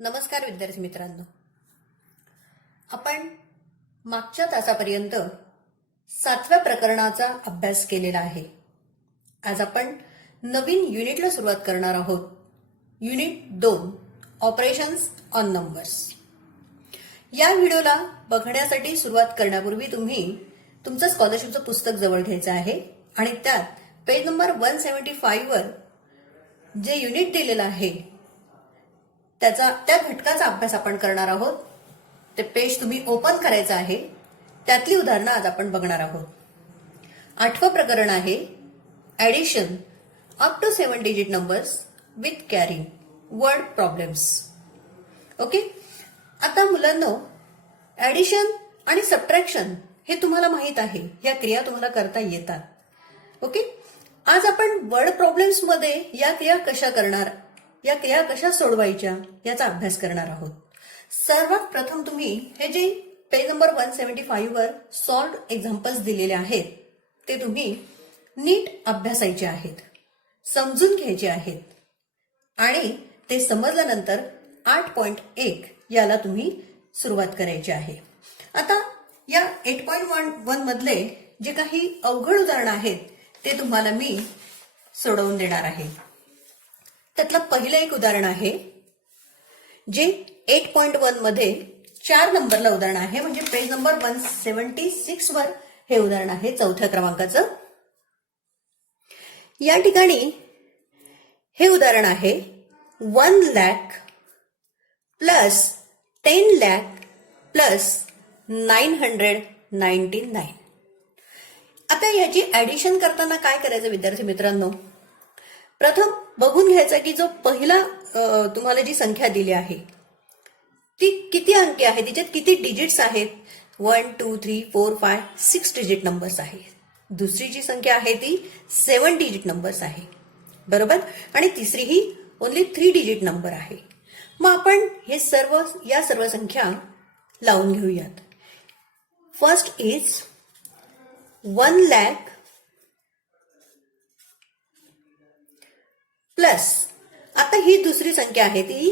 नमस्कार विद्यार्थी मित्रांनो, आपण मागच्या तासापर्यंत 7व्या प्रकरणाचा अभ्यास केलेला आहे. आज आपण नवीन युनिटला सुरुवात करणार आहोत. Unit 2 operations on numbers. या व्हिडिओला बघण्यासाठी सुरुवात करण्यापूर्वी तुम्ही तुमचं स्कॉलरशिपचं पुस्तक जवळ घ्यायचं आहे आणि त्यात पेज नंबर 175 वर जे युनिट दिलेलं आहे त्या घटकाचा अभ्यास आपण करणार आहोत. ते पेज तुम्ही ओपन करायचं आहे. त्यातली उदाहरणं आज आपण बघणार आहोत. 8वं प्रकरण आहे addition up to 7 digit numbers with carrying word problems. Okay, आता मुलांनो, ऍडिशन आणि सबट्रॅक्शन हे तुम्हाला माहित आहे. या क्रिया तुम्हाला करता येतात. ओके, आज आपण वर्ड प्रॉब्लेम्स मध्ये या क्रिया कशा करणार, या क्रिया कशा सोडवायच्या याचा अभ्यास करणार आहोत. सर्वात प्रथम तुम्ही हे जे पेज नंबर 175 वर सॉल्व्ड एक्झाम्पल्स दिलेले आहेत ते तुम्ही नीट अभ्यासायचे आहेत, समजून घ्यायचे आहेत आणि ते समजल्यानंतर 8.1 याला तुम्ही सुरुवात करायची आहे. आता या 8.1 मधले जे काही अवघड उदाहरणं आहेत ते तुम्हाला मी सोडवून देणार आहे. त्यातलं पहिलं एक उदाहरण आहे जे 8.1 मध्ये 4 नंबरला उदाहरण आहे, म्हणजे पेज नंबर 176 वर हे उदाहरण आहे 4थ्या क्रमांकाचं. या ठिकाणी हे उदाहरण आहे 1 लाख प्लस 10 लाख प्लस 999. आता याची ऍडिशन करताना काय करायचं विद्यार्थी मित्रांनो? प्रथम बघून घ्यायचा की जो पहिला तुम्हाला जी संख्या दिली आहे ती किती अंकी आहे, तिच्यात किती डिजिट्स आहेत. 1 2 3 4 5 6 डिजिट नंबर्स आहे. दुसरी जी संख्या आहे ती 7 डिजिट नंबर्स आहे, बरोबर. आणि तिसरी ही ओनली 3 डिजिट नंबर आहे. मग आपण हे सर्व संख्या लावून घेऊयात. फर्स्ट इज 1 लाख प्लस, आता ही दुसरी संख्या आहे ती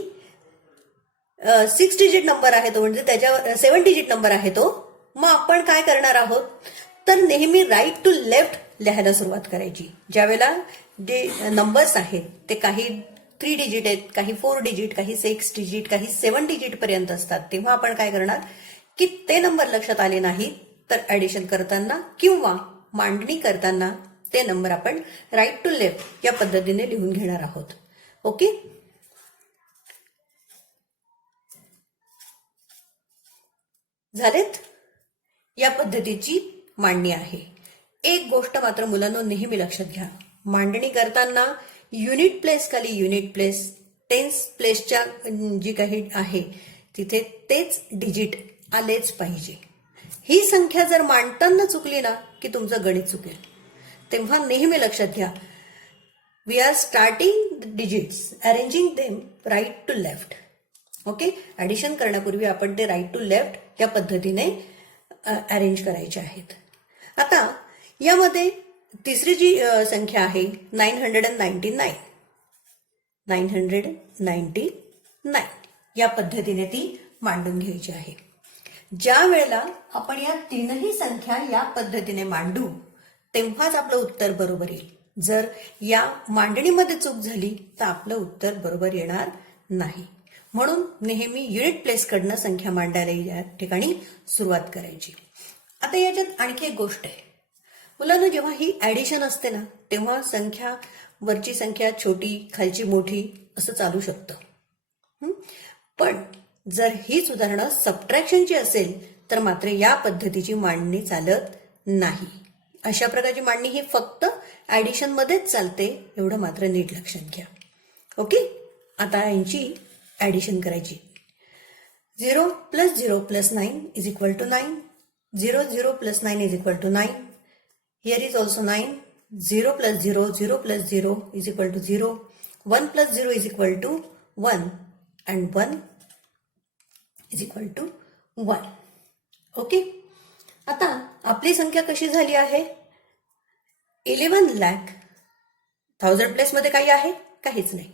6 डिजिट नंबर आहे तो, म्हणजे त्याच्यावर 7 डिजिट नंबर आहे तो. मग आपण काय करणार आहोत तर नेहमी राईट टू लेफ्ट लिहायला सुरुवात करायची. ज्यावेळेला जे नंबर्स आहेत ते काही 3 डिजिट आहेत, काही 4 डिजिट, काही 6 डिजिट, काही 7 डिजिट पर्यंत असतात, तेव्हा आपण काय करणार की ते नंबर लक्षात आले नाही तर ऍडिशन करताना किंवा मांडणी करताना ते नंबर आपण राईट टू लेफ्ट या पद्धतीने लिहून घेणार आहोत. ओके, झालेत. या पद्धतीची मांडणी आहे. एक गोष्ट मात्र मुलांनो नेहमी लक्षात घ्या, मांडणी करताना युनिट प्लेस खाली युनिट प्लेस, टेन्स प्लेसच्या जी काही आहे तिथे तेच डिजिट आलेच पाहिजे. ही संख्या जर मांडताना चुकली ना की तुमचं गणित चुकेल. तेव्हा नेहमी लक्षात घ्या, we are starting digits arranging them right to left. Okay, addition करण्यापूर्वी आपण ते राईट टू लेफ्ट या पद्धतीने अरेंज करायचे आहेत. आता यामध्ये तिसरी जी संख्या आहे 999 या पद्धतीने ती मांडून घ्यायची आहे. ज्या वेळेला आपण या तीनही संख्या या पद्धतीने मांडू तेव्हाच आपलं उत्तर बरोबर येईल. जर या मांडणीमध्ये चूक झाली तर आपलं उत्तर बरोबर येणार नाही. म्हणून नेहमी युनिट प्लेस कडनं संख्या मांडायला या ठिकाणी सुरुवात करायची. आता याच्यात आणखी एक गोष्ट आहे मुलांना, जेव्हा ही ऍडिशन असते ना तेव्हा संख्या, वरची संख्या छोटी खालची मोठी असं चालू शकतं. पण जर हीच उदाहरणं सबट्रॅक्शनची असेल तर मात्र या पद्धतीची मांडणी चालत नाही. अशा प्रकारची मांडणी ही फक्त ऍडिशन मध्येच चालते, एवढं मात्र नीट लक्षात घ्या. ओके, आता यांची ऍडिशन करायची. 0 + 0 + 9 = 9. 0 0 + 9 = 9. Here is also 9. 0 + 0 0 + 0 = 0. 1 + 0 = 1 and 1 = 1. Okay, आता आपली संख्या कशी झाली आहे? 11 लाख. 1000 प्लेस मध्ये काही आहे? काहीच नाही.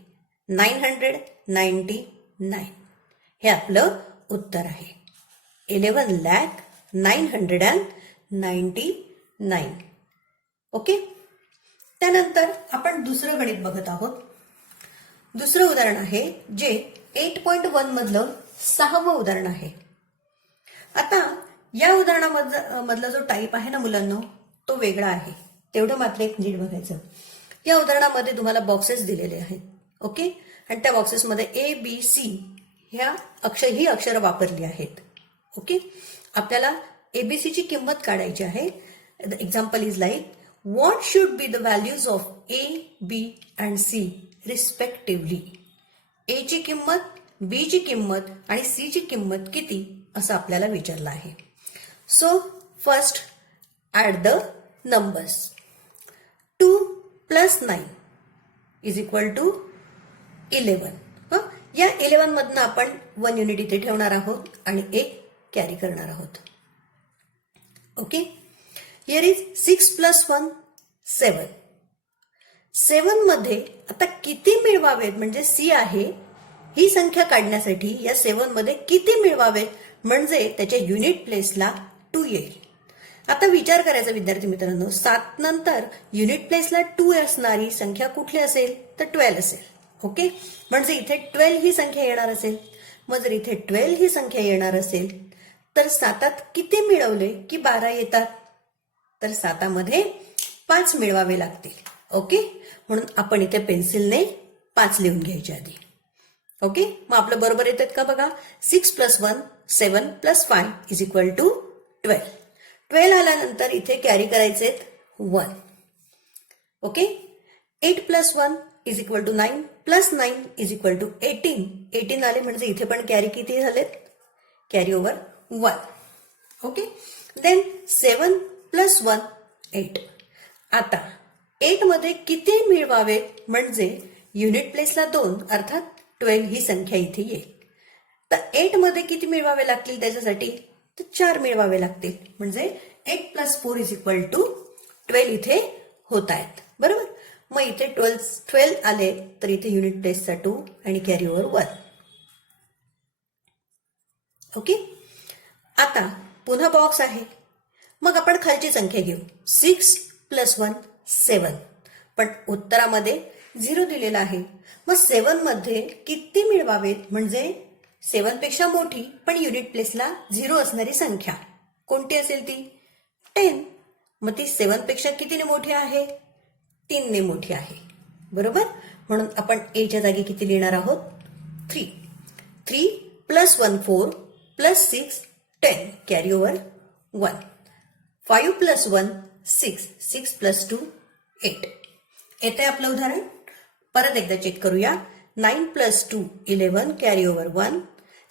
999. हे आपलं उत्तर आहे. 11,09,99. ओके. त्यानंतर आपण दुसरं गणित बघत आहोत. दुसरं उदाहरण आहे जे 8.1 मधलं 6वं उदाहरण आहे. आता या उदाहरणामधला जो टाईप आहे ना मुलांनो, तो वेगळा आहे. तेवढं मात्र एक नीट बघायचं. या उदाहरणामध्ये तुम्हाला बॉक्सेस दिलेले आहेत. ओके. आणि त्या बॉक्सेसमध्ये ABC ही अक्षरं वापरली आहेत. ओके. आपल्याला ABCची किंमत काढायची आहे. The example is like what should be the values of A, B and C respectively. A ची किंमत, B ची किंमत आणि C ची किंमत किती असं आपल्याला विचारलं आहे. So first add the numbers. 2 + 9 is equal to 11. या 11 मधनं आपण 1 युनिट इथे ठेवणार आहोत आणि 1 कॅरी करणार आहोत. ओके. Here is 6 + 1 7. 7 मध्ये आता किती मिळवावेत म्हणजे C आहे ही संख्या काढण्यासाठी या 7 मध्ये किती मिळवावेत म्हणजे त्याच्या युनिट प्लेसला 2 येईल. आता विचार करायचा विद्यार्थी मित्रांनो, 7 नंतर युनिट प्लेसला 2 असणारी संख्या कुठली असेल तर 12 असेल. ओके. म्हणजे इथे 12 ही संख्या येणार असेल. मग जर इथे 12 ही संख्या येणार असेल तर 7त किती मिळवले की 12 येतात. तर 7 मध्ये 5 मिळवावे लागतील. ओके. म्हणून आपण इथे पेन्सिलने 5 लिहून घ्यायचे आधी. ओके. मग आपलं बरोबर येतात का बघा. 6 + 1 7 + 5 इज इक्वल टू 12. 12 आल्यानंतर इथे कॅरी करायचे 1. Okay. 8 + 1 is equal to 9 + 9 is equal to 18. 18 आले म्हणजे इथे पण कॅरी किती झालेत. Carry over 1. ओके. देन 7 + 1 8. आता 8 मध्ये किती मिळवावेत म्हणजे युनिट प्लेसला 2 अर्थात 12 ही संख्या इथे येईल. तर 8 मध्ये किती मिळवावे लागतील त्याच्यासाठी तर 4 मिळवावे लागतील. म्हणजे 8 + 4 इज इक्वल टू 12 इथे होत आहेत. बरोबर. मग इथे 12 आले तर इथे युनिट प्लेसचा 2 आणि कॅरी ओव्हर 1. ओके. आता पुन्हा बॉक्स आहे. मग आपण खालची संख्या घेऊ. 6 + 1 7. पण उत्तरामध्ये 0 दिलेला आहे. मग 7 मध्ये किती मिळवावेत म्हणजे 7 पेक्षा मोठी पण युनिट प्लेसला 0 असणारी संख्या कोणती असेल ती 10. मग ती 7 पेक्षा कितीने मोठी आहे 3 ने मोठी आहे. बरोबर. म्हणून आपण A च्या जागी किती लिहिणार आहोत 3. 3 + 1 4 + 6 10 कॅरी ओव्हर 1. 5 + 1 6 6 + 2 8. येते आपलं उदाहरण. परत एकदा चेक करूया. 9 + 2 11 carry over 1.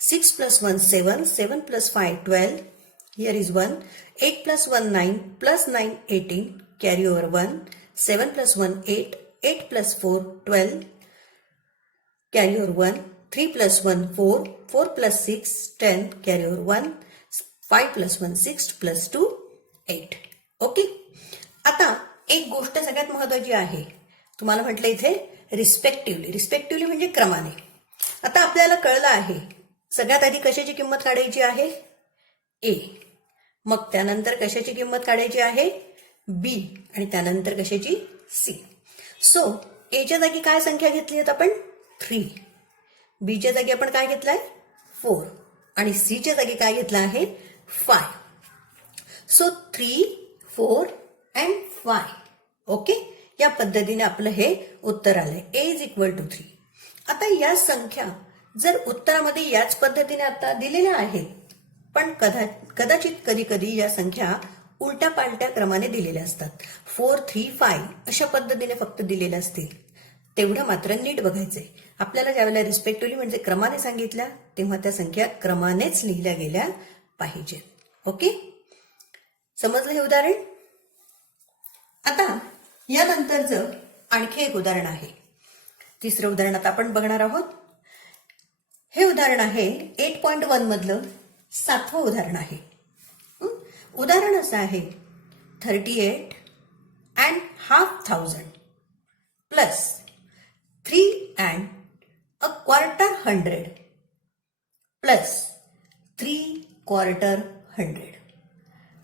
6 + 1 7 7 + 5 12. Here is 1. 8 + 1 9 + 9 18 carry over 1. 7 + 1 8 8 + 4 12 carry over 1. 3 + 1 4 4 + 6 10 carry over 1. 5 + 1 6 + 2 8. Okay. आता एक गोष्ट सगळ्यात महत्वाची आहे. तुम्हाला म्हटलं इथे रिस्पेक्टिव्हली म्हणजे क्रमाने. आता आपल्याला कळलं आहे सगळ्यात आधी कशाची किंमत काढायची आहे A. मग त्यानंतर कशाची किंमत काढायची आहे B आणि त्यानंतर कशाची C. सो A च्या जागी काय संख्या घेतली आहेत आपण 3. B च्या जागी आपण काय घेतलाय 4 आणि C च्या जागी काय घेतलं आहे 5. So 3 4 and 5. ओके. या पद्धतीने आपलं हे उत्तर आलंय. A is equal to 3. आता या संख्या जर उत्तरामध्ये याच पद्धतीने आता दिलेल्या आहेत पण कदाचित कधी कधी या संख्या उलट्या पालट्या क्रमाने दिलेल्या असतात. 4 3 5 अशा पद्धतीने फक्त दिलेल्या असतील. तेवढं मात्र नीट बघायचंय. आपल्याला ज्यावेळेला रिस्पेक्टिव्हली म्हणजे क्रमाने सांगितल्या तेव्हा त्या संख्या क्रमानेच लिहिल्या गेल्या पाहिजेत. ओके. समजलं हे उदाहरण. आता यानंतरचं आणखी एक उदाहरण आहे. तिसरं उदाहरण आता आपण बघणार आहोत. हे उदाहरण आहे 8.1 मधलं 7वं उदाहरण आहे. उदाहरण असं आहे 38.5,000 प्लस 3 1/4 100 प्लस 3/400.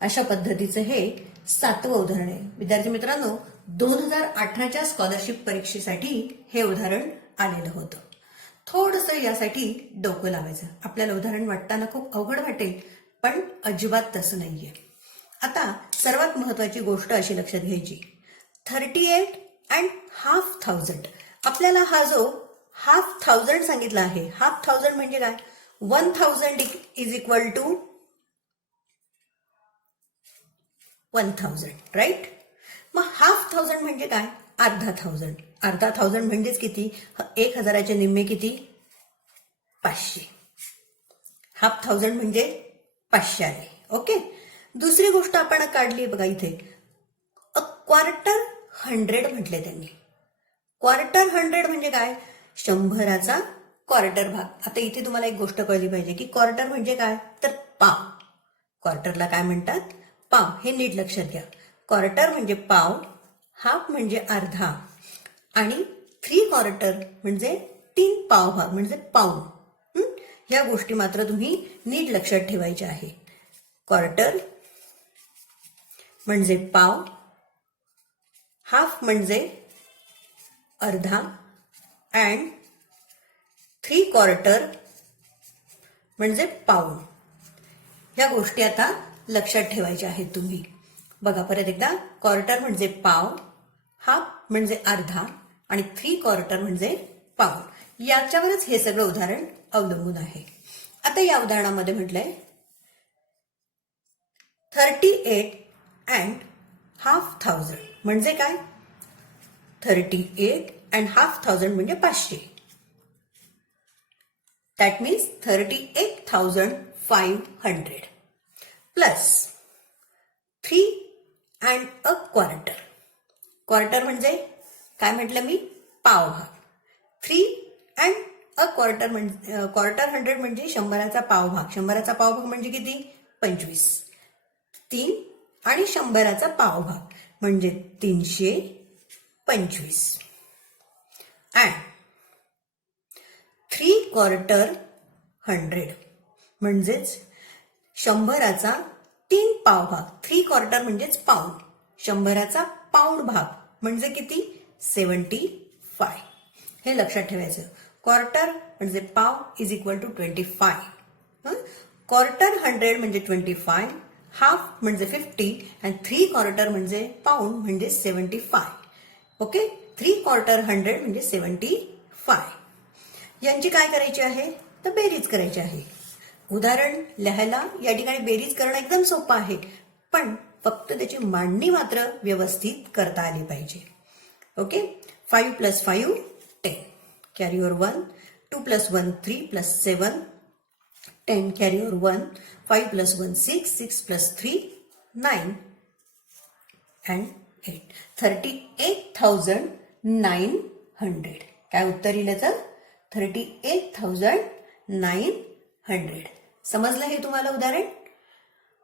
अशा पद्धतीचं हे 7वं उदाहरण आहे. विद्यार्थी मित्रांनो, 2018च्या स्कॉलरशिप परीक्षेसाठी हे उदाहरण आलेलं होतं. थोडंसं यासाठी डोकं लावायचं. आपल्याला उदाहरण वाटताना खूप अवघड वाटेल, पण अजिबात तसं नाहीये. आता सर्वात महत्वाची गोष्ट अशी लक्षात घ्यायची, 38.5,000. आपल्याला हा जो 1/2,000 सांगितला आहे, 1/2,000 म्हणजे काय, 1,000 इज इक्वल टू 1,000, राईट. मग 1/2,000 म्हणजे काय, 1/2,000. 1/2,000 म्हणजेच किती, 1,000चे निम्मे किती, 500. 1/2,000 म्हणजे 500 आले. ओके. दुसरी गोष्ट आपण काढली बघा इथे, 1/400 म्हटले त्यांनी. 1/400 म्हणजे काय, 100चा क्वार्टर भाग. आता इथे तुम्हाला एक गोष्ट कळली पाहिजे की क्वार्टर म्हणजे काय, तर पाव. क्वार्टरला काय म्हणतात, पाव. हे नीट लक्षात घ्या. क्वार्टर म्हणजे पाव, हाफ म्हणजे अर्धा, आणि 3/4 म्हणजे 3 पाव भाग म्हणजे पाऊण. ह्या गोष्टी मात्र तुम्ही नीट लक्षात ठेवायच्या आहे. क्वार्टर म्हणजे पाव, हाफ म्हणजे अर्धा, अँड 3/4 म्हणजे पाऊण. ह्या गोष्टी आता लक्षात ठेवायच्या आहेत तुम्ही. बघा परत एकदा, क्वार्टर म्हणजे पाव, हाफ म्हणजे अर्धा, आणि 3/4 म्हणजे पाऊण. याच्यावरच हे सगळं उदाहरण अवलंबून आहे. आता या उदाहरणामध्ये म्हटलंय 38.5,000 म्हणजे काय, 38.5,000 म्हणजे 500. That means 38,500 plus 3.25. क्वार्टर म्हणजे काय म्हटलं मी, पाव भाग. 3.25 म्हणजे 1/400 म्हणजे 100चा पाव भाग. 100चा पाव भाग म्हणजे किती, 25. 3 आणि 100चा पाव भाग म्हणजे 325. अँड 3/400 म्हणजेच 100चा 3 पाव भाग. 3/4 म्हणजेच पाऊण. 100चा पाऊण भाग म्हणजे किती, 75. हे लक्षात ठेवायचं. क्वार्टर म्हणजे पाव इज इक्वल टू 25. क्वार्टर 100 म्हणजे 25, हाफ म्हणजे 50, आणि 3/4 म्हणजे पाऊण म्हणजे 75. ओके. 3/400 म्हणजे 75. यांची काय करायची आहे, तर बेरीज करायची आहे. उदाहरण लिहायला या ठिकाणी बेरीज करणं एकदम सोपं आहे, पण फक्त त्याची मांडणी मात्र व्यवस्थित करता आली पाहिजे. Okay. 5 + 5 10, carry over 1. 2 + 1 3 + 7 10, carry over 1. 5 + 1 6, 6 + 3 9, and 8. 38,900. काय उत्तर येईल याचं, 38,900. समजलं हे तुम्हाला उदाहरण.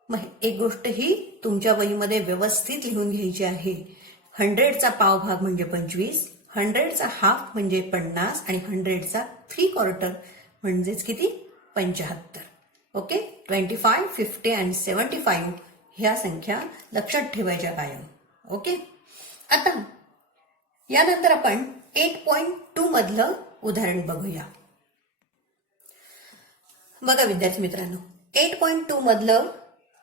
मग एक गोष्ट ही तुमच्या वहीमध्ये व्यवस्थित लिहून घ्यायची आहे. 100चा पाव भाग म्हणजे 25, 100चा हाफ म्हणजे 50, आणि 100चा 3/4 म्हणजेच किती, 75. ओके. 25, 50 आणि 75 ह्या संख्या लक्षात ठेवायच्या कायम. ओके. आता यानंतर आपण 8.2 मधलं उदाहरण बघूया. बघा विद्यार्थी मित्रांनो, 8.2 मधलं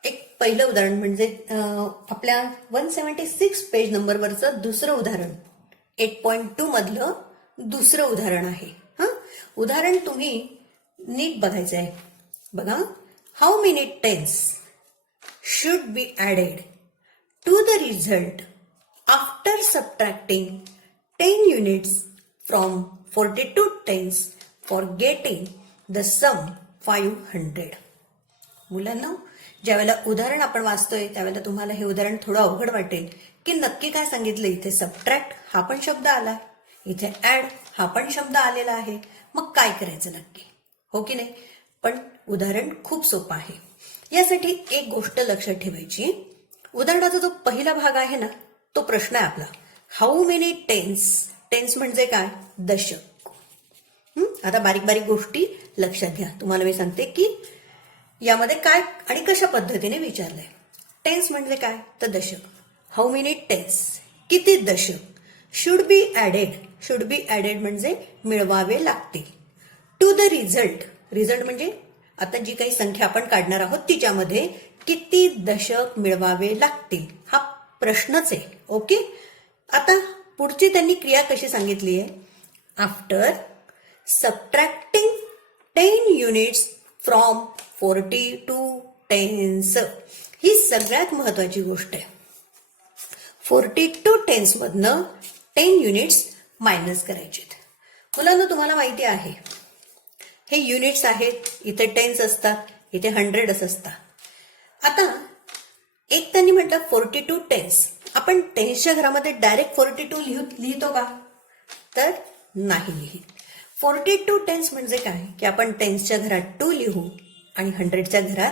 एक पहिलं उदाहरण म्हणजे आपल्या 176 पेज नंबरवरचं दुसरं उदाहरण. 8.2 मधलं दुसरं उदाहरण आहे. उदाहरण तुम्ही नीट बघायचं आहे. बघा, how many tens should be added to the result after subtracting 10 units from 42 tens for getting the sum 500. मुलांना, ज्यावेळेला उदाहरण आपण वाचतोय त्यावेळेला तुम्हाला हे उदाहरण थोडं अवघड वाटेल की नक्की काय सांगितलं. इथे सबट्रॅक्ट हा पण शब्द आला, इथे ऍड हा पण शब्द आलेला आहे. मग काय करायचं नक्की, हो की नाही. पण उदाहरण खूप सोपं आहे. यासाठी एक गोष्ट लक्षात ठेवायची. उदाहरणाचा जो पहिला भाग आहे ना, तो प्रश्न आहे आपला, हाऊ मेनी टेन्स. टेन्स म्हणजे काय, दशक. आता बारीक बारीक गोष्टी लक्षात घ्या. तुम्हाला मी सांगते की यामध्ये काय आणि कशा पद्धतीने विचारलंय. टेन्स म्हणजे काय तर दशक. हाऊ मेनी टेन्स, किती दशक. शुड बी ऍडेड म्हणजे मिळवावे लागतील. टू द रिझल्ट म्हणजे आता जी काही संख्या आपण काढणार आहोत तिच्यामध्ये किती दशक मिळवावे लागतील हा प्रश्नच आहे. ओके. आता पुढची त्यांनी क्रिया कशी सांगितली आहे. After subtracting 10 units from 42 tens. ही सगळ्यात महत्वाची गोष्ट आहे. 42 टेन्स मधनं 10 युनिट्स मायनस करायचे. मुलांना तुम्हाला माहिती आहे हे युनिट्स आहेत, इथे टेन्स असतात, इथे 100 असतात. आता एक त्यांनी म्हटलं 42 टेन्स. आपण टेन्सच्या घरामध्ये डायरेक्ट 42 लिहितो का तर नाही लिहित. 42 टेन्स म्हणजे काय की आपण टेन्सच्या घरात 2 लिहू आणि 100च्या घरात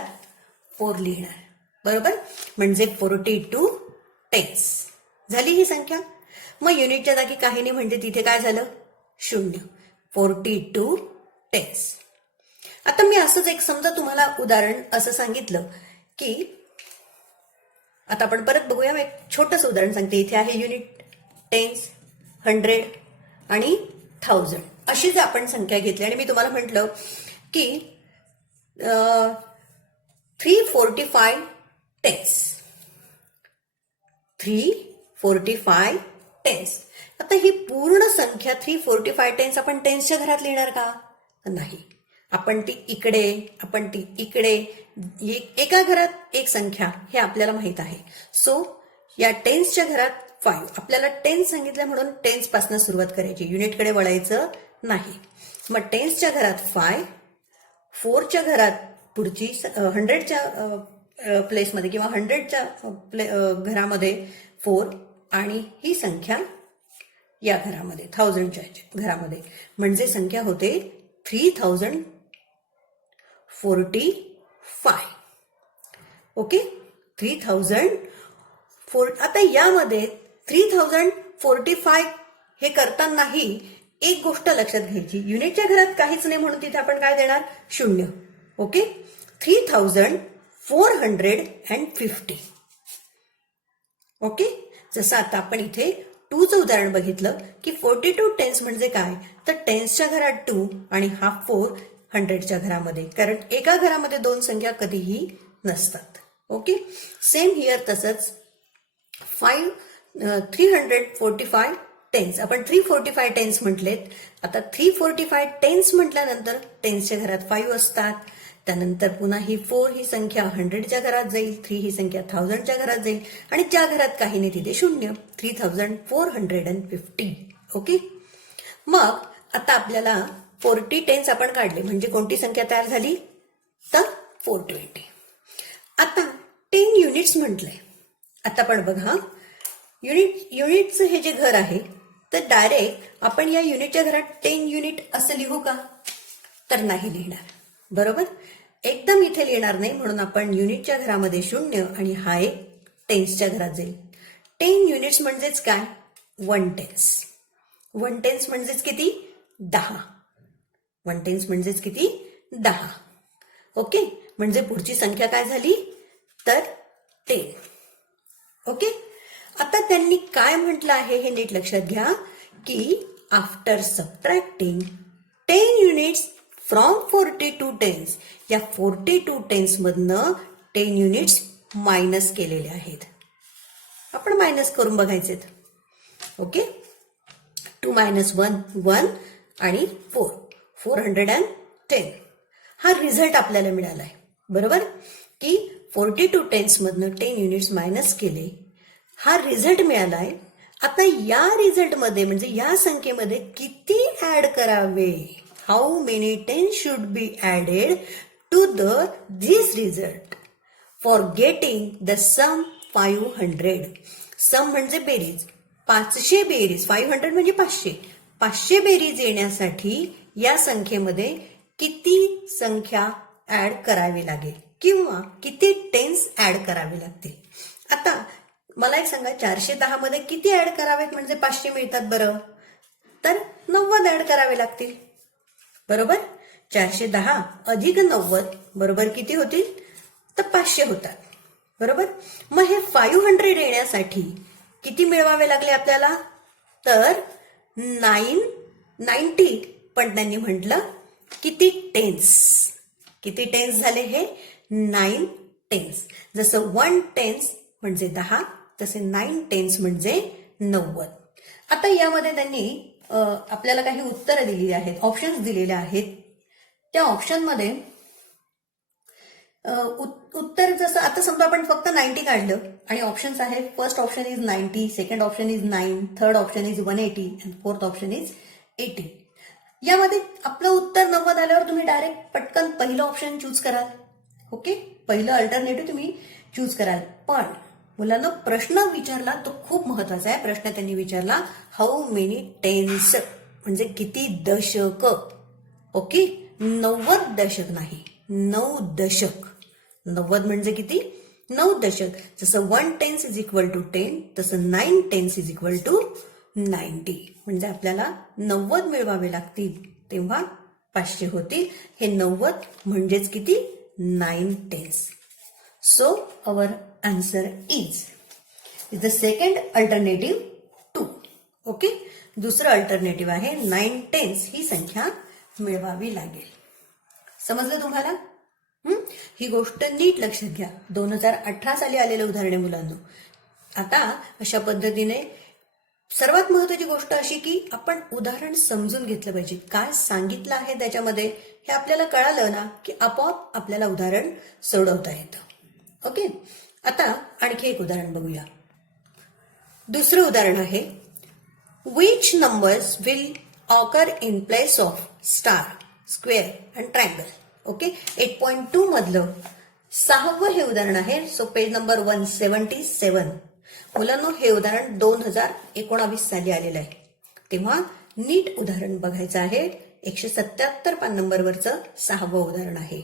4 लिहिणार. बरोबर. म्हणजे 42 टेन्स झाली ही संख्या. मग युनिटच्या जागी काही नाही म्हणजे तिथे काय झालं 0. 42 टेन्स. आता मी असंच एक समजा तुम्हाला उदाहरण असं सांगितलं की आता आपण परत बघूया. एक छोटंसं उदाहरण सांगते. इथे आहे युनिट टेन्स, 100 आणि 1000 अशी जर आपण संख्या घेतली आणि मी तुम्हाला म्हटलं की 345 टेन्स. 345 टेन्स. आता ही पूर्ण संख्या 345 टेन्स आपण टेन्सच्या घरात लिहिणार का नाही. आपण ती इकडे एका घरात एक संख्या हे आपल्याला माहित आहे. सो या टेन्सच्या घरात 5 आपल्याला टेन्स सांगितलं म्हणून टेन्स पासून सुरुवात करायची, युनिटकडे वळायचं नाही. मग टेन्सच्या घरात 5, 4च्या घरात पुढची 100च्या प्लेसमध्ये किंवा 100च्या घरामध्ये 4 आणि ही संख्या या घरामध्ये 1000च्या घरामध्ये म्हणजे संख्या होते 3045. ओके. 3004. आता यामध्ये 3045 हे करतानाही एक गोष्ट लक्षात घ्यायची. युनिटच्या घरात काहीच नाही म्हणून तिथे आपण काय देणार 0. ओके. 3450. ओके. जसं आता आपण इथे 2चं उदाहरण बघितलं की 42 टेन्स म्हणजे काय तर टेन्सच्या घरात 2 आणि हा 4 100च्या घरामध्ये. कारण एका घरामध्ये 2 संख्या कधीही नसतात. ओके. सेम हिअर तसंच 345 टेन्स. आपण 345 टेन्स म्हटलेत. आता 345 टेन्स म्हटल्यानंतर टेन्सच्या घरात 5 असतात. त्यानंतर पुन्हा ही 4 ही संख्या 100च्या घरात जाईल, 3 ही संख्या 1000च्या घरात जाईल आणि ज्या घरात काही नाही तिथे 0. 3450. ओके. मग आता आपल्याला 40 टेन्स आपण काढले म्हणजे कोणती संख्या तयार झाली तर 420. आता 10 युनिट्स म्हटलंय. आता पण बघा युनिटचं हे जे घर आहे तर डायरेक्ट आपण या युनिटच्या घरात 10 युनिट असं लिहू का तर नाही लिहिणार. बरोबर. एकदम इथे लिहिणार नाही म्हणून आपण युनिटच्या घरामध्ये 0 आणि हा एक टेन्सच्या घरात जाईल. 10 युनिट्स म्हणजेच काय 1 टेन्स. 1 टेन्स म्हणजेच किती 10. 1 टेन्स म्हणजेच किती 10. ओके. म्हणजे पुढची संख्या काय झाली तर 10. ओके. आता त्यांनी काय म्हटलं आहे हे नीट लक्षात घ्या की after subtracting 10 units from 42 tens. या 42 टेन्स मधनं 10 युनिट्स मायनस केलेले आहेत. आपण मायनस करून बघायचे. ओके. 2 - 1 1 आणि 4 410. हा रिझल्ट आपल्याला मिळालाय. बरोबर की 42 टेन्स मधनं 10 युनिट्स मायनस केले. हा रिझल्ट मिळालाय. आता या रिझल्टमध्ये म्हणजे या संख्येमध्ये किती ऍड करावे. How many tens should be added to this result for getting the sum 500. Sum म्हणजे बेरीज. 500 बेरीज. 500 म्हणजे 500. 500 बेरीज येण्यासाठी या संख्येमध्ये किती संख्या ऍड करावी लागेल किंवा किती टेन्स ऍड करावे लागतील. आता मला एक सांगा 410 मध्ये किती ऍड करावेत म्हणजे 500 मिळतात बरं तर 90 ऍड करावे लागतील. बरोबर. 410 अधिक 90 बरोबर किती होतील? तर 500 होतात. बरोबर. मग हे 500 येण्यासाठी किती मिळवावे लागले आपल्याला? तर 90. पण त्यांनी म्हटलं किती टेन्स. किती टेन्स झाले हे? 9 टेन्स. जसं 1 टेन्स म्हणजे 10, तसे 9 टेन्स म्हणजे 90. आता यामध्ये त्यांनी आपल्याला काही उत्तरं दिलेली आहेत, ऑप्शन्स दिलेले आहेत. त्या ऑप्शनमध्ये उत्तर जसं आता समजा आपण फक्त 90 काढलं आणि ऑप्शन्स आहेत. First option is 90, second option is 9, third option is 180 and fourth option is 80. यामध्ये आपलं उत्तर 90 आल्यावर तुम्ही डायरेक्ट पटकन पहिलं ऑप्शन चूज कराल. ओके, पहिलं अल्टरनेटिव्ह तुम्ही चूज कराल. पण मुलांना प्रश्न विचारला तो खूप महत्वाचा आहे. प्रश्न त्यांनी विचारला हाऊ मेनी टेन्स, म्हणजे किती दशक. ओके, 90 दशक नाही, 9 दशक. 90 म्हणजे किती? 9 दशक. जसं 1 टेन्स इज इक्वल टू 10, तसं 9 टेन्स इज इक्वल टू 90. म्हणजे आपल्याला 90 मिळवावे लागतील तेव्हा 500 होतील. हे 90 म्हणजेच किती? 9 tens. So our answer is the second alternative 2. Okay, दुसरं अल्टरनेटिव्ह आहे 9 टेन्स ही संख्या मिळवावी लागेल. समजलं तुम्हाला? ही गोष्ट नीट लक्षात घ्या. 2018 साली आलेलं उदाहरण मुलांना. आता अशा पद्धतीने सर्वात महत्वाची गोष्ट अशी की आपण उदाहरण समजून घेतलं पाहिजे. काय सांगितलं आहे त्याच्यामध्ये हे आपल्याला कळालं ना की आपोआप आपल्याला उदाहरण सोडवता येतं. ओके, आता आणखी एक उदाहरण बघूया. दुसरं उदाहरण आहे which numbers will occur in place of star, square and triangle. Okay, 8.2 मधलं 6वं हे उदाहरण आहे. So page number 177. मुलांनो, हे उदाहरण 2019 साली आलेलं आहे. तेव्हा नीट उदाहरण बघायचं आहे. 177 पान नंबरवरचं 6वं उदाहरण आहे.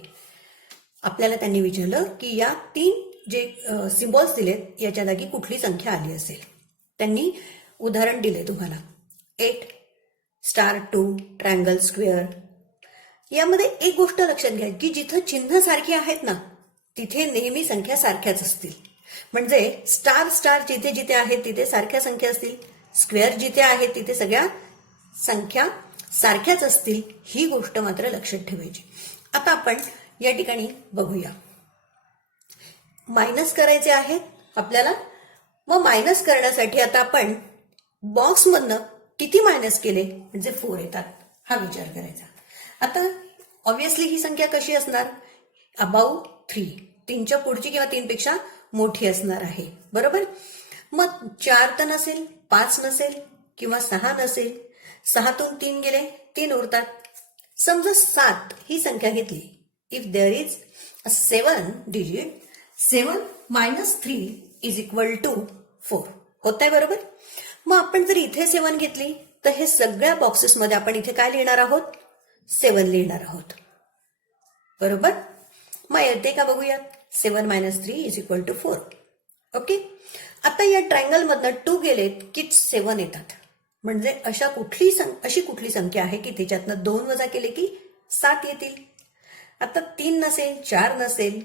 आपल्याला त्यांनी विचारलं की या 3 जे सिम्बॉल्स दिलेत याच्या जागी कुठली संख्या आली असेल. त्यांनी उदाहरण दिले तुम्हाला 8, स्टार 2, ट्रायंगल, स्क्वेअर. यामध्ये एक गोष्ट लक्षात घ्या की जिथं चिन्ह सारखी आहेत ना तिथे नेहमी संख्या सारख्याच असतील. म्हणजे स्टार स्टार जिथे जिथे आहेत तिथे सारख्या संख्या असतील, स्क्वेअर जिथे आहेत तिथे सगळ्या संख्या सारख्याच असतील. ही गोष्ट मात्र लक्षात ठेवायची. आता आपण या ठिकाणी बघूया. मायनस करायचे आहेत आपल्याला. मग मायनस करण्यासाठी आता आपण बॉक्समधनं किती मायनस केले म्हणजे 4 येतात हा विचार करायचा. आता ऑब्व्हियसली ही संख्या कशी असणार? अबाउट 3. 3च्या पुढची किंवा 3 पेक्षा मोठी असणार आहे. बरोबर. मग 4 तर नसेल, 5 नसेल किंवा 6 नसेल. 6तून 3 गेले, 3 उरतात. समजा 7 ही संख्या घेतली. If there is a 7 digit, 7 minus 3 is equal to 4. होत आहे बरोबर. मग आपण जर इथे 7 घेतली तर हे सगळ्या बॉक्सेसमध्ये आपण इथे काय लिहिणार आहोत? 7 लिहिणार आहोत. बरोबर. मग येते का बघूयात. 7 minus 3 is equal to 4. Okay. आता या ट्रायंगल मधनं 2 गेलेत की 7 येतात. म्हणजे अशी कुठली संख्या आहे की त्याच्यातनं 2 वजा केले की 7 येतील. आता 3 नसेल, 4 नसेल,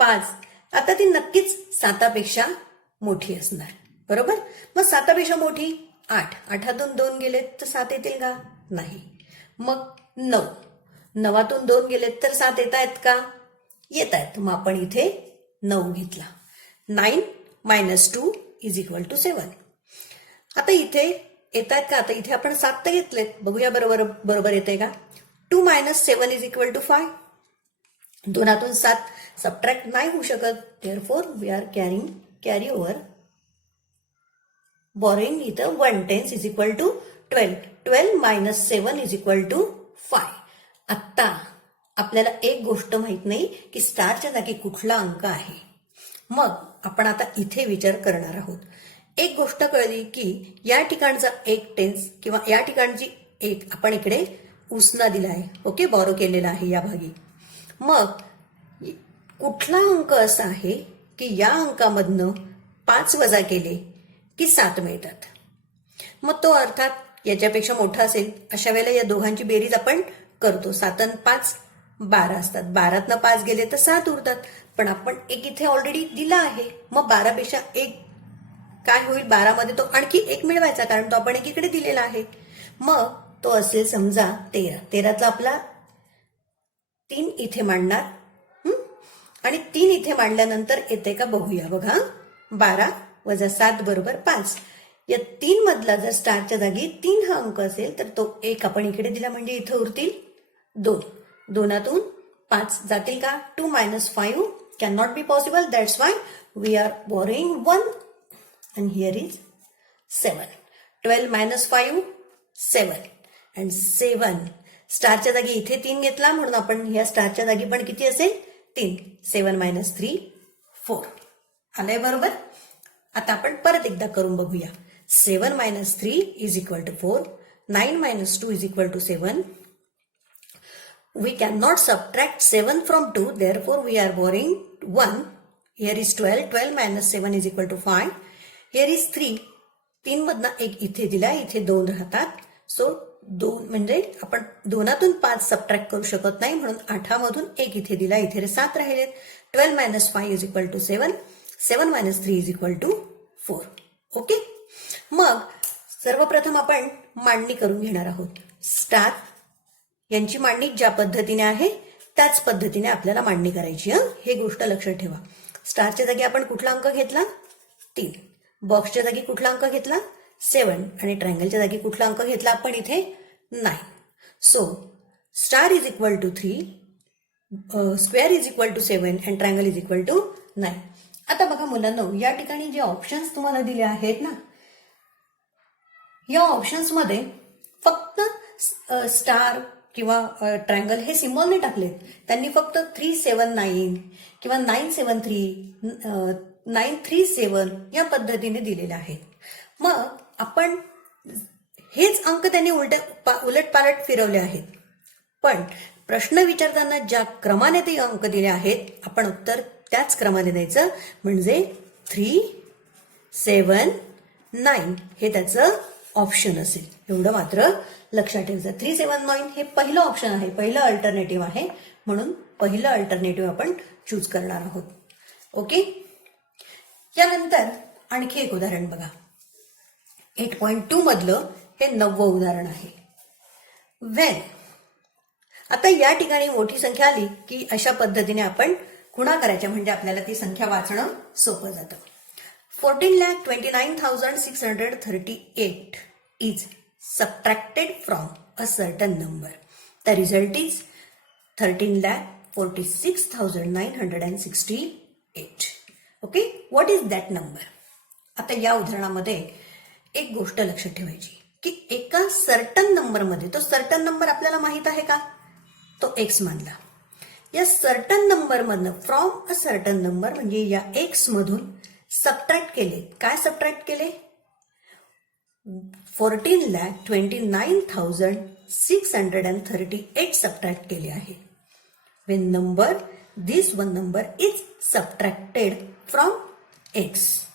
5. आता ती नक्कीच 7पेक्षा मोठी असणार. बरोबर. मग 7पेक्षा मोठी 8. 8तून 2 गेलेत तर 7 येतील का? नाही. मग 9. 9तून 2 गेलेत तर 7 येत आहेत का? येत आहेत. मग आपण इथे 9 घेतला. 9 minus 2 is equal to 7. आता इथे येत आहेत का? आता इथे आपण 7 तर घेतलेत. बघूया बरोबर येते का? 2 minus 7 is equal to 5. 2तून 7 सबट्रॅक्ट नाही होऊ शकत. Therefore we are carry over borrowing इथं 1 tenth is equal to 12. 12 minus 7 is equal to 5. आता आपल्याला एक गोष्ट माहित नाही की स्टारच्या जागी कुठला अंक आहे. मग आपण आता इथे विचार करणार आहोत. एक गोष्ट कळली की या ठिकाणचा 1 टेन्स किंवा या ठिकाणची 1 आपण इकडे उसना दिला आहे. ओके, बॉरो केलेला आहे या भागी. मग कुठला अंक असा आहे की या अंकामधनं 5 वजा केले की 7 मिळतात. मग तो अर्थात याच्यापेक्षा मोठा असेल. अशा वेळेला या दोघांची बेरीज आपण करतो. 7 आणि 5 12 असतात. 12तनं 5 गेले तर 7 उरतात. पण आपण एक इथे ऑलरेडी दिला आहे. मग 12 पेक्षा एक काय होईल, 12 मध्ये तो आणखी एक मिळवायचा, कारण तो आपण एकीकडे दिलेला आहे. मग तो असेल समजा 13. 13चा आपला 3 इथे मांडणार. आणि 3 इथे मांडल्यानंतर येते का बघूया. बघा, 12 वजा 7 बरोबर 5. या 3 मधला जर स्टारच्या जागी 3 हा अंक असेल तर तो 1 आपण इकडे दिला, म्हणजे इथे उरतील 2. 2तून 5 जातील का? 2 - 5 can not be possible. That's why we are borrowing 1 and here is 7. 12 - 5 7 and 7. स्टारच्या जागी इथे 3 घेतला म्हणून आपण या स्टारच्या जागी पण किती असेल? 3. 7 - 3 4. आलंय बरोबर. आता आपण परत एकदा करून बघूया. 7 - 3 = 4. 9 - 2 = 7. We cannot subtract 7 from 2. Therefore, we are borrowing 1. Here is 12. 12 - 7 = 5. Here is 3. 3 मधनं 1 इथे दिला, इथे 2 राहतात. सो 2 म्हणजे आपण 2तून 5 सबट्रॅक्ट करू शकत नाही, म्हणून 8मधून 1 इथे दिला, इथे 7 राहिलेत. 12 - 5 = 7. 7 - 3 = 4. ओके. मग सर्वप्रथम आपण मांडणी करून घेणार आहोत. स्टार यांची मांडणी ज्या पद्धतीने आहे त्याच पद्धतीने आपल्याला मांडणी करायची. हे गोष्ट लक्षात ठेवा. स्टारच्या जागी आपण कुठला अंक घेतला? 3. बॉक्सच्या जागी कुठला अंक घेतला? 7. आणि ट्रायंगलच्या जागी कुठला अंक घेतला आपण इथे? 9. So star = 3, square = 7 and triangle = 9. आता बघा मुलांनो, या ठिकाणी जे ऑप्शन्स तुम्हाला दिले आहेत ना, या ऑप्शन्स मध्ये फक्त स्टार किंवा ट्रायंगल हे सिम्बॉल नाही टाकलेत. त्यांनी फक्त 379 किंवा 973 937 या पद्धतीने दिलेले आहेत. मग आपण हेच अंक त्यांनी उलटपालट फिरवले आहेत. पण प्रश्न विचारताना ज्या क्रमाने ते अंक दिले आहेत आपण उत्तर त्याच क्रमाने द्यायचं. म्हणजे 3, 7, 9 हे त्याचं ऑप्शन असेल. एवढं मात्र लक्षात ठेवायचं. 3, 7, 9 हे पहिलं ऑप्शन आहे, पहिलं अल्टरनेटिव्ह आहे, म्हणून पहिलं अल्टरनेटिव्ह आपण चूज करणार आहोत. ओके. यानंतर आणखी एक उदाहरण बघा. 8.2 मधलं हे 9वं उदाहरण आहे. वेन. आता या ठिकाणी मोठी संख्या आली की अशा पद्धतीने आपण खुणा करायच्या, म्हणजे आपल्याला ती संख्या वाचणं सोपं जातं. 14,29,638 is subtracted from a certain number. The result is 13,46,968. Okay. What is that number? आता या उदाहरणामध्ये एक गोष्ट लक्षात ठेवायची की एका सर्टन नंबरमध्ये, तो सर्टन नंबर आपल्याला माहित आहे का? तो एक्स मानला. या सर्टन नंबर मधनं, फ्रॉम अ सर्टन नंबर म्हणजे या एक्स मधून सबट्रॅक्ट केले. काय सबट्रॅक्ट केले? 14,29,638 सबट्रॅक्ट केले आहे. when number, this one number is subtracted from x.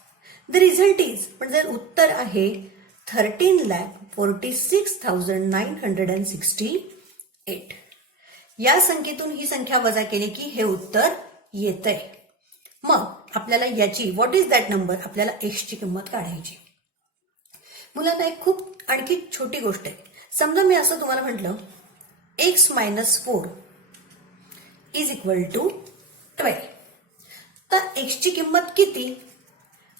The result is, पण जर उत्तर आहे 13,46,968. या संख्येतून ही संख्या वजा केली की हे उत्तर येतंय. मग आपल्याला याची व्हॉट इज दॅट नंबर, आपल्याला x ची किंमत काढायची. मुलांना एक खूप आणखी छोटी गोष्ट आहे. समजा मी असं तुम्हाला म्हटलं x - 4 इज इक्वल टू 12. तर x ची किंमत किती?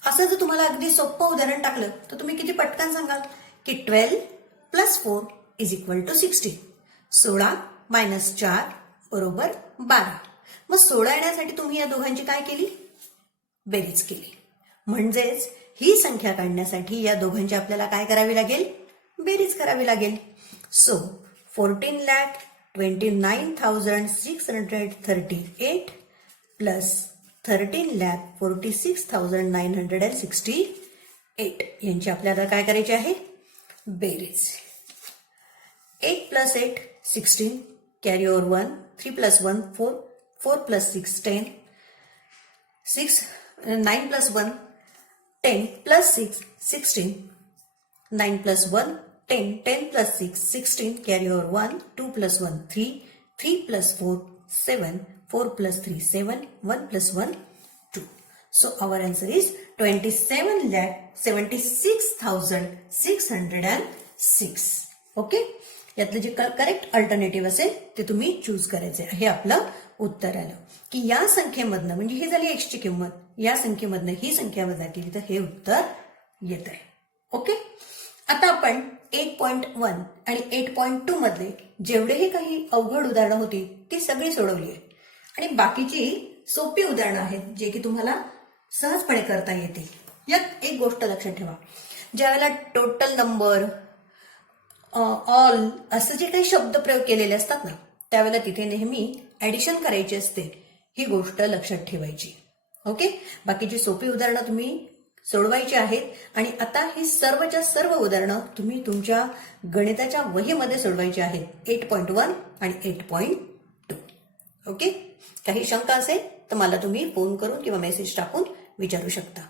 असं जर तुम्हाला अगदी सोपं उदाहरण टाकलं तर तुम्ही किती पटकन सांगाल की 12 + 4 इज इक्वल टू 16. 16 - 4 बरोबर 12. मग 16 येण्यासाठी तुम्ही या दोघांची काय केली? बेरीज केली. म्हणजेच ही संख्या काढण्यासाठी या दोघांची आपल्याला काय करावी लागेल? बेरीज करावी लागेल. सो 14,29,638 प्लस 13,46,968 यांची आपल्याला काय करायची आहे? बेरीज. 8 + 8 16, carry over 1, 3 + 1 4, 4 + 6 10, 9 + 1 10 + 6 16, 9 + 1 10, 10 plus 6, 16, carry over 1, 2 plus 1, 3, 3 plus 4, 7, 4 plus 3, 7, 1 plus 1, 2. So our answer is 27,76,606. Okay, यातलं जे करेक्ट अल्टरनेटिव्ह असेल ते तुम्ही चूज करायचे. हे आपलं उत्तर आलं की या संख्येमधनं, म्हणजे ही झाली एक्सची किंमत, या संख्येमधनं ही संख्या वजा केली तर हे उत्तर येत आहे. ओके, आता आपण 8.1 आणि 8.2 मधले जेवढेही काही अवघड उदाहरणं होती ती सगळी सोडवली आहे आणि बाकीची सोपी उदाहरणं आहेत जे की तुम्हाला सहजपणे करता येतील. यात एक गोष्ट लक्षात ठेवा, ज्यावेळेला टोटल नंबर, ऑल असं जे काही शब्द प्रयोग केलेले असतात ना, त्यावेळेला तिथे नेहमी ऍडिशन करायची असते. ही गोष्ट लक्षात ठेवायची. ओके, बाकीची सोपी उदाहरणं तुम्ही सोडवायची आहेत आणि आता ही सर्वच्या सर्व उदाहरणं तुम्ही तुमच्या गणिताच्या वहीमध्ये सोडवायची आहेत. 8.1 आणि 8.2. ओके, काही शंका असेल तर मला तुम्ही फोन करून किंवा मेसेज टाकून विचारू शकता.